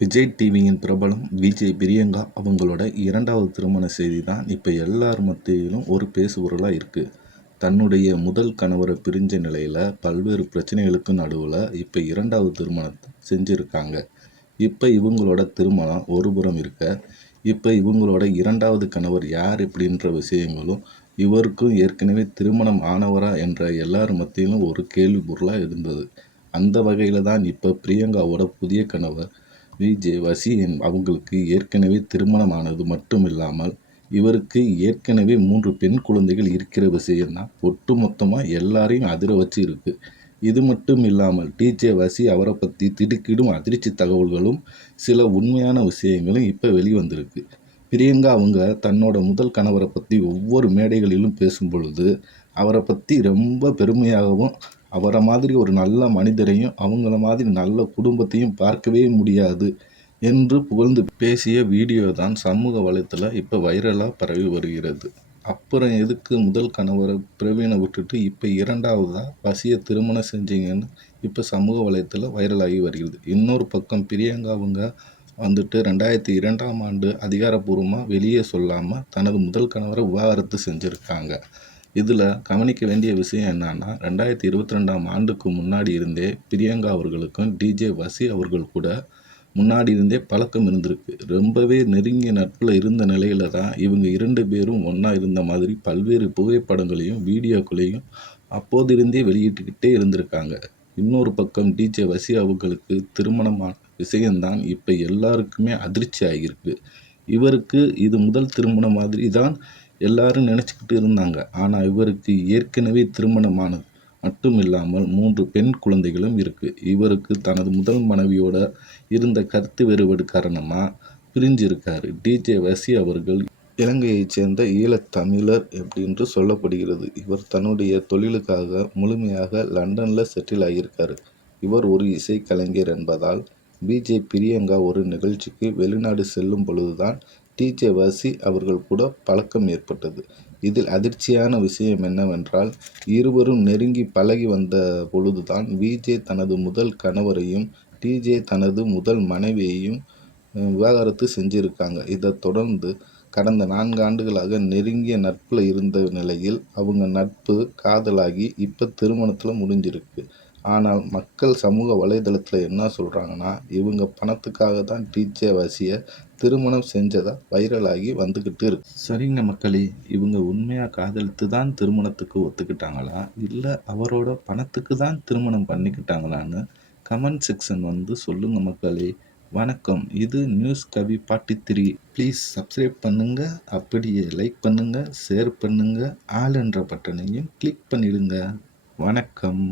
விஜய் டிவியின் பிரபலம் விஜய் பிரியங்கா அவங்களோட இரண்டாவது திருமண செய்தி தான் இப்போ எல்லார் மத்தியிலும் ஒரு பேசுபொருளாக இருக்குது. தன்னுடைய முதல் கணவரை பிரிஞ்ச நிலையில் பல்வேறு பிரச்சனைகளுக்கு நடுவில் இப்போ இரண்டாவது திருமணத்தை செஞ்சுருக்காங்க. இப்போ இவங்களோட திருமணம் ஒரு புறம் இருக்க, இப்போ இவங்களோட இரண்டாவது கணவர் யார் அப்படின்ற விஷயங்களும் இவருக்கும் ஏற்கனவே திருமணம் ஆனவரா என்ற எல்லார் மத்தியிலும் ஒரு கேள்வி பொருளாக இருந்தது. அந்த வகையில் தான் இப்போ பிரியங்காவோட புதிய கணவர் விஜய் வசி அவங்களுக்கு ஏற்கனவே திருமணமானது மட்டும் இல்லாமல் இவருக்கு ஏற்கனவே 3 பெண் குழந்தைகள் இருக்கிற விஷயம்தான் ஒட்டுமொத்தமாக எல்லாரையும் அதிர வச்சு இருக்கு. இது மட்டும் இல்லாமல் டிஜே வசி அவரை பற்றி திடுக்கிடும் அதிர்ச்சி தகவல்களும் சில உண்மையான விஷயங்களும் இப்போ வெளிவந்திருக்கு. பிரியங்கா அவங்க தன்னோட முதல் கணவரை பற்றி ஒவ்வொரு மேடைகளிலும் பேசும் பொழுது அவரை பற்றி ரொம்ப பெருமையாகவும், அவரை மாதிரி ஒரு நல்ல மனிதரையும் அவங்கள மாதிரி நல்ல குடும்பத்தையும் பார்க்கவே முடியாது என்று புகழ்ந்து பேசிய வீடியோ தான் சமூக வலைத்தளத்தில் இப்போ வைரலாக பரவி வருகிறது. அப்புறம் எதுக்கு முதல் கணவரை பிரவீனை விட்டுட்டு இப்போ இரண்டாவதாக வசியை திருமணம் செஞ்சீங்கன்னு இப்போ சமூக வலைத்தளத்தில் வைரலாகி வருகிறது. இன்னொரு பக்கம் பிரியங்கா அவங்க வந்துட்டு 2002ஆம் ஆண்டு அதிகாரப்பூர்வமாக வெளியே சொல்லாமல் தனது முதல் கணவரை விவாகரத்து செஞ்சுருக்காங்க. இதில் கவனிக்க வேண்டிய விஷயம் என்னன்னா, 2022ஆம் ஆண்டுக்கு முன்னாடி இருந்தே பிரியங்கா அவர்களுக்கும் டிஜே வசி அவர்கள் கூட முன்னாடி இருந்தே பழக்கம் இருந்திருக்கு. ரொம்பவே நெருங்கிய நட்பில் இருந்த நிலையில தான் இவங்க 2 பேரும் ஒன்றா இருந்த மாதிரி பல்வேறு புகைப்படங்களையும் வீடியோக்களையும் அப்போதிருந்தே வெளியிட்டுக்கிட்டே இருந்திருக்காங்க. இன்னொரு பக்கம் டிஜே வசி அவர்களுக்கு திருமணமான விஷயம்தான் இப்போ எல்லாருக்குமே அதிர்ச்சி ஆகியிருக்கு. இவருக்கு இது முதல் திருமணம் மாதிரி தான் எல்லாரும் நினச்சிக்கிட்டு இருந்தாங்க. ஆனால் இவருக்கு ஏற்கனவே திருமணமானது மட்டும் இல்லாமல் 3 பெண் குழந்தைகளும் இருக்குது. இவருக்கு தனது முதல் மனைவியோட இருந்த கருத்து வேறுபாடு காரணமாக பிரிஞ்சிருக்காரு. டிஜே வசி அவர்கள் இலங்கையைச் சேர்ந்த ஈழத்தமிழர் என்று சொல்லப்படுகிறது. இவர் தன்னுடைய தொழிலுக்காக முழுமையாக லண்டனில் செட்டில் ஆகியிருக்காரு. இவர் ஒரு இசைக்கலைஞர் என்பதால் விஜய் பிரியங்கா ஒரு நிகழ்ச்சிக்கு வெளிநாடு செல்லும் பொழுதுதான் டிஜே வசி அவர்கள் கூட பழக்கம் ஏற்பட்டது. இதில் அதிர்ச்சியான விஷயம் என்னவென்றால், இருவரும் நெருங்கி பழகி வந்த பொழுதுதான் விஜய் தனது முதல் கணவரையும் டிஜே தனது முதல் மனைவியையும் விவாகரத்து செஞ்சுருக்காங்க. இதைத் தொடர்ந்து கடந்த 4 ஆண்டுகளாக நெருங்கிய நட்பில் இருந்த நிலையில் அவங்க நட்பு காதலாகி இப்போ திருமணத்தில் முடிஞ்சிருக்கு. ஆனால் மக்கள் சமூக வலைதளத்தில் என்ன சொல்கிறாங்கன்னா, இவங்க பணத்துக்காக தான் டிஜே வசியை திருமணம் செஞ்சதா வைரலாகி வந்துக்கிட்டு இருக்கு. சரிங்க மக்களே, இவங்க உண்மையாக காதலித்து தான் திருமணத்துக்கு ஒத்துக்கிட்டாங்களா, இல்லை அவரோட பணத்துக்கு தான் திருமணம் பண்ணிக்கிட்டாங்களான்னு கமெண்ட் செக்ஷன் சொல்லுங்க மக்களே. வணக்கம். இது நியூஸ் கவி 43. ப்ளீஸ் சப்ஸ்கிரைப் பண்ணுங்க, அப்படியே லைக் பண்ணுங்க, ஷேர் பண்ணுங்க, ஆல் என்ற பட்டனையும் கிளிக் பண்ணிடுங்க. வணக்கம்.